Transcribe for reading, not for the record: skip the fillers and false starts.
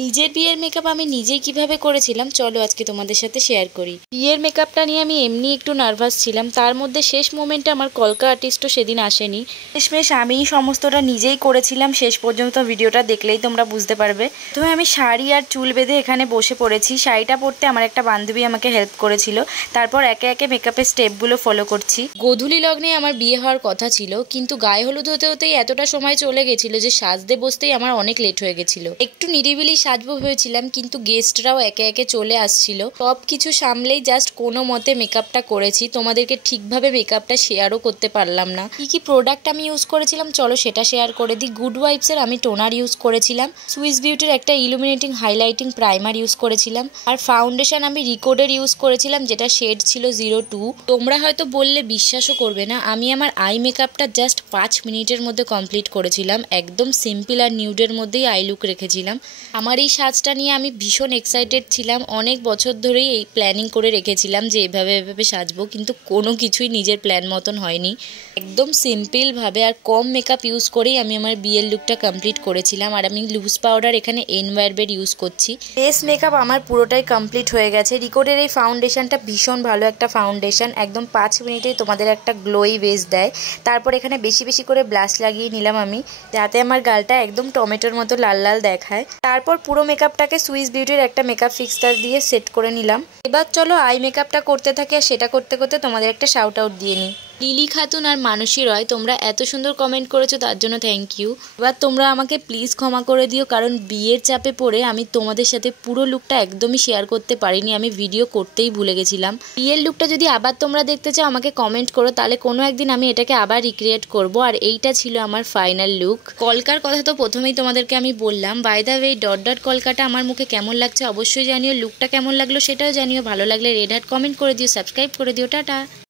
নিজের বিয়ের মেকআপ আমি নিজেই কিভাবে করেছিলাম চলো আজকে তোমাদের সাথে শেয়ার করি। বিয়ের মেকআপটা নিয়ে আমি এমনি একটু নার্ভাস ছিলাম, তার মধ্যে শেষ মোমেন্টে আমার কলকা আর্টিস্টও সেদিন আসেনি। শেষমেশ আমিই সমস্তটা নিজেই করেছিলাম। শেষ পর্যন্ত ভিডিওটা দেখলেই তোমরা বুঝতে পারবে। প্রথমে আমি শাড়ি আর চুল বেঁধে এখানে বসে পড়েছি। শাড়িটা পরতে আমার একটা বান্ধবী আমাকে হেল্প করেছিল। তারপর একে একে মেকআপের স্টেপগুলো ফলো করছি। গোধূলি লগ্নে আমার বিয়ে হওয়ার কথা ছিল, কিন্তু গায়ে হলুদ হতে হতেই এতটা সময় চলে গেছিল যে সাজতে বসতেই আমার অনেক লেট হয়ে গেছিল। একটু নিরিবিলি সাজবো ভেবেছিলাম, কিন্তু গেস্টরাও একে একে চলে আসছিল। সব কিছু সামলেই জাস্ট কোনো মতে মেকআপটা করেছি। তোমাদেরকে ঠিকভাবে মেকআপটা শেয়ারও করতে পারলাম না। কি প্রোডাক্ট আমি ইউজ করেছিলাম চলো সেটা শেয়ার করে দিই। গুড ওয়াইবসের আমি টোনার ইউজ করেছিলাম। সুইস বিউটির একটা ইলুমিনেটিং হাইলাইটিং প্রাইমার ইউজ করেছিলাম। আর ফাউন্ডেশন আমি রিকোডের ইউজ করেছিলাম, যেটা শেড ছিল 02। তোমরা হয়তো বললে বিশ্বাসও করবে না, আমি আমার আই মেকআপটা জাস্ট 5 মিনিটের মধ্যে কমপ্লিট করেছিলাম। একদম সিম্পল আর নিউডের মধ্যেই আই লুক রেখেছিলাম। আমার এই সাজটা নিয়ে আমি ভীষণ এক্সাইটেড ছিলাম। অনেক বছর ধরেই এই প্ল্যানিং করে রেখেছিলাম যে এভাবে সাজবো, কিন্তু কোনো কিছুই নিজের প্ল্যান মতন হয়নি। একদম সিম্পলভাবে আর কম মেকআপ ইউজ করেই আমি আমার বিয়ের লুকটা কমপ্লিট করেছিলাম। আর আমি লুজ পাউডার এখানে এনভায়ারবেড ইউজ করছি। ফেস মেকআপ আমার পুরোটাই কমপ্লিট হয়ে গেছে। রিকোডের এই ফাউন্ডেশনটা ভীষণ ভালো একটা ফাউন্ডেশন, একদম 5 মিনিটেই তোমাদের একটা গ্লোই বেস দেয়। তারপর এখানে বেশি বেশি করে ব্লাশ লাগিয়ে নিলাম আমি, যাতে আমার গালটা একদম টমেটোর মতো লাল লাল দেখায়। তারপর পুরো মেকআপটাকে সুইস বিউটির একটা মেকআপ ফিক্সার দিয়ে সেট করে নিলাম। এবার চলো আই মেকআপটা করতে থাকি, আর সেটা করতে করতে তোমাদের একটা শাউট আউট দিয়ে নিই। লিলি খাতুন আর মানসী রয়, তোমরা এত সুন্দর কমেন্ট করেছো, তার জন্য থ্যাংক ইউ। এবার তোমরা আমাকে প্লিজ ক্ষমা করে দিও, কারণ বিয়ের চাপে পড়ে আমি তোমাদের সাথে পুরো লুকটা একদমই শেয়ার করতে পারিনি। আমি ভিডিও করতেই ভুলে গেছিলাম। বিয়ের লুকটা যদি আবার তোমরা দেখতে চাও আমাকে কমেন্ট করো, তাহলে কোনো একদিন আমি এটাকে আবার রিক্রিয়েট করব। আর এইটা ছিল আমার ফাইনাল লুক। কলকার কথা তো প্রথমেই তোমাদেরকে আমি বললাম। By the way, dot dot Kolkata আমার মুখে কেমন লাগছে অবশ্যই জানিও। লুকটা কেমন লাগলো সেটাও জানিও। ভালো লাগলে রেড হার্ট কমেন্ট করে দিও, সাবস্ক্রাইব করে দিও। টাটা।